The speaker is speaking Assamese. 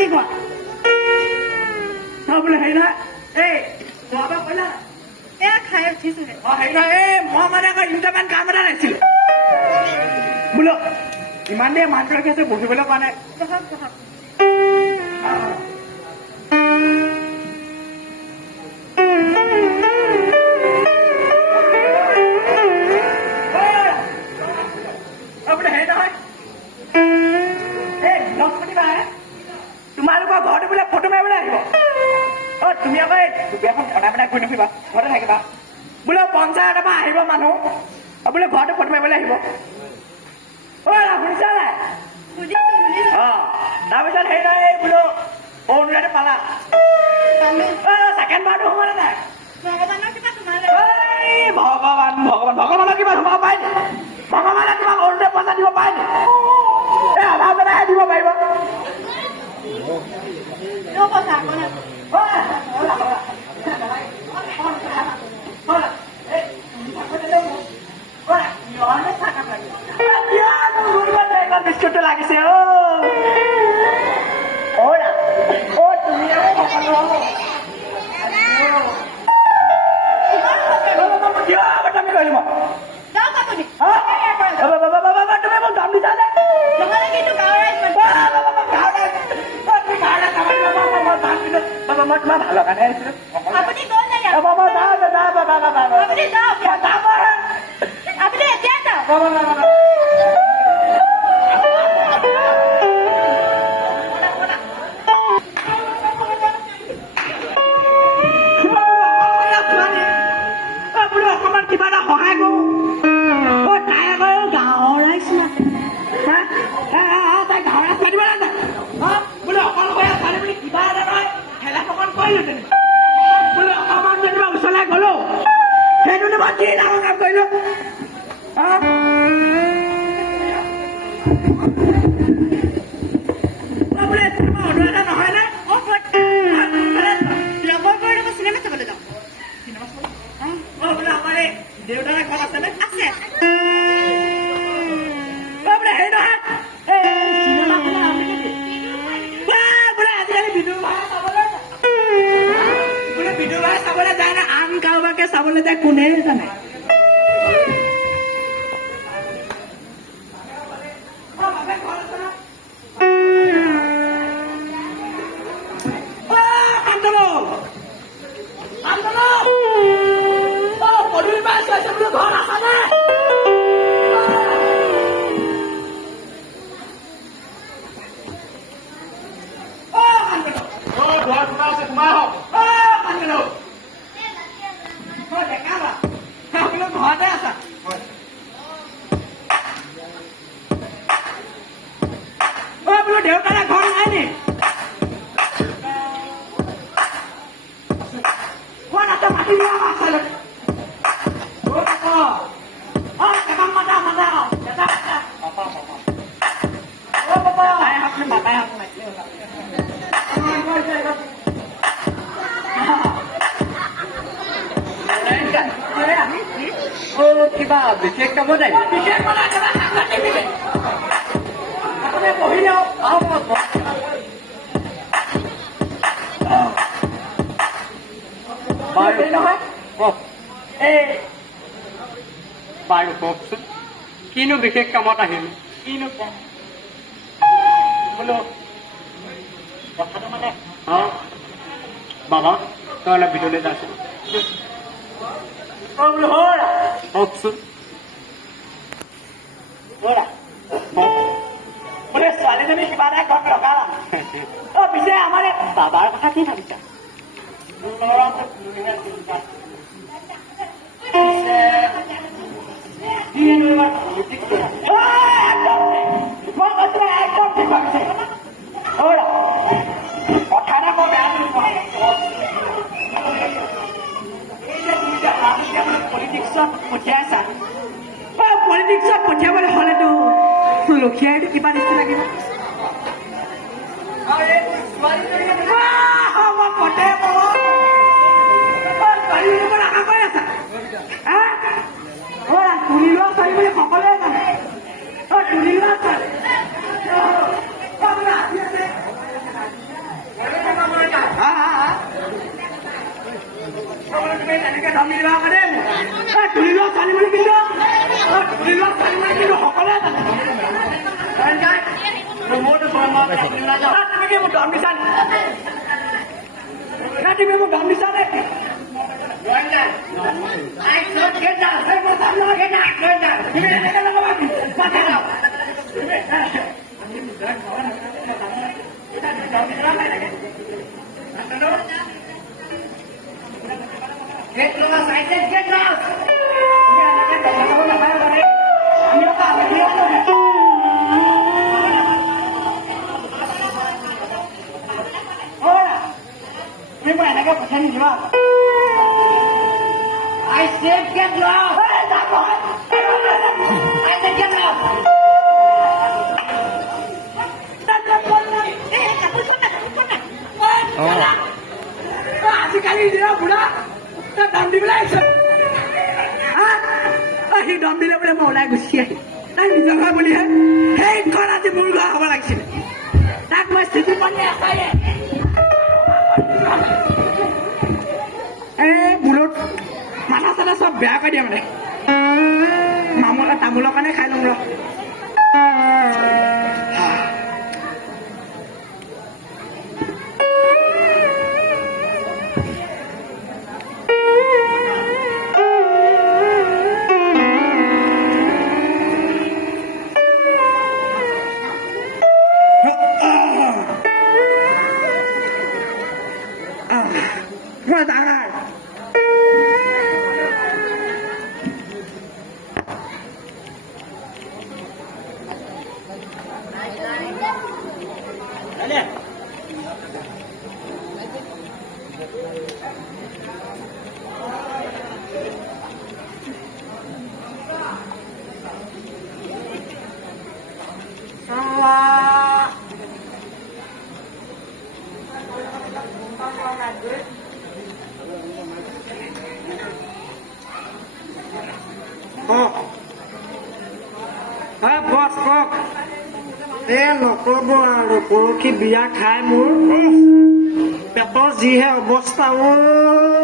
কি কোৱা বোলে হেৰি নহয় এই খোৱা বোৱা কৰিলা এয়া খাই উঠিছোহে হেৰি নহয় এই মই মানে আকৌ ইণ্টাৰমেণ্ট কাম এটা নাছিলো বোলো ইমান দেৰি মাছ ৰাখি আছে বহিবলৈ পোৱা নাই বহক বহক বোলে হেৰি নহয় এই বৃহস্পতিবাৰে তোমালোকৰ ঘৰতে বোলে ফটো মাৰিবলৈ আহিব তুমি আকৌ এই দুপৰীয়াখন বনাই বনাই ঘূৰি নুফুৰিবা ঘৰতে থাকিবা বোলে পঞ্চায়তৰ পৰা আহিব মানুহ বোলে ঘৰতে ফটো মাৰিবলৈ আহিব শুনিছা নাই তাৰপিছত হেৰি নাই এই বোলো অৰুণোদয়টো পালা ছেকেণ্ড বাৰটো সোমালে নাই ভগৱানৰ কিবা সোমালে ভগৱানৰ কিবা সোমাব পাৰে নি ভগৱানে তোমাক অৰুণোদয় পইচা দিব পাৰে নি এই আধাৰ পেলাইহে দিব পাৰিব বিস্কুটটো লাগিছে তুমি কৰিলো তুমি মোক দাম দিছা যে মই তোমাৰ ভালৰ কাৰণে আহিছিলো আপুনি এতিয়া যাওক অকমান কিবা এটা সহায় কৰো তাই আকৌ গাঁৱৰ ৰাইজ তাই গাঁৱৰ ৰাইজ পাতিব লাগে বোলে অকলশৰীয়া ছোৱালী বুলি কিবা এটা নহয় হেলা পকন কৰিলো তেনেকুৱা বোলে অকমান যেনিবা ওচৰলৈ গলো সেইটো মই কি ডাঙৰ কাম কৰিলো বোলে তোমাৰ অনুৰাধা নহয় নে লগৰবোৰৰ লগত চিনেমা চাবলৈ যাওঁ বোলে আমাৰ এই দেউতাৰে ঘৰ আছে নে আছে বোলে হেৰি নহয় চিনেমা বোলে আজিকালি বিদুৰ ভাই চাবলৈ বোলে বিদুৰ ভাই চাবলৈ যায় না আন কাৰোবাকে চাবলৈ যায় কোনে জানে ঘৰ আছানে ঘৰতে আছা বোলো দেউতাৰে ঘৰ নাই নি ক'ত আছে মাতি দিয়া আছালে কিবা বিশেষ কামত আহিব বহি যাওঁ নহয় বাৰু কওকচোন কিনো বিশেষ কামত আহিল কিনো কম বোলো কথাটো মানে বাবা তই অলপ ভিতৰলৈ যাচোন বোলো হৰা কওকচোন বোলে ছোৱালীজনী কিবা এটা ঘৰত লগালা পিছে আমাৰ বাবাৰ কথা কি ভাবিছা কথা এটা বৰ বেয়া পলিটিক্সত পঠিয়াইছা পলিটিক্সত পঠিয়াবলৈ হলেতো লক্ষীয়াইটো কিবা নিচিনা লাগিব আশা কৰি আছা তুলি লোৱা ছোৱালী বুলি সকলোৱে জানে তুলি লোৱা ছোৱালী তুমি তেনেকৈ ধমকি দিবা আকৌ দেই মোক। তুলি লোৱা ছোৱালী বুলি কিন্তু তুলি লোৱা ছোৱালী বুলি কিন্তু সকলোৱে জানে। মোৰতো তুমি কি মোক দম দিছা নি? তুমি মোক দম দিছা নে? Get lost! I said get lost! I said get lost! I said get lost! আজিকালি দিনা বুঢ়া দম দিবলৈ আহিছে সি দম দিলে বোলে মই ওলাই গুচি আহি তাই নিজৰ ঘৰ বুলিহে সেই ঘৰ আজি মোৰ ঘৰ হ'ব লাগিছিলে তাক মই স্থিতি পানী আছাই বুঢ়ত মাথা চাথা চব বেয়া কৰি দিয়ে মানে মামলা তামোলৰ কাৰণে খাই লওঁ ৰ বছ কওক নক'ব আৰু পৰহি বিয়া খাই মোৰ পেটৰ যিহে অৱস্থা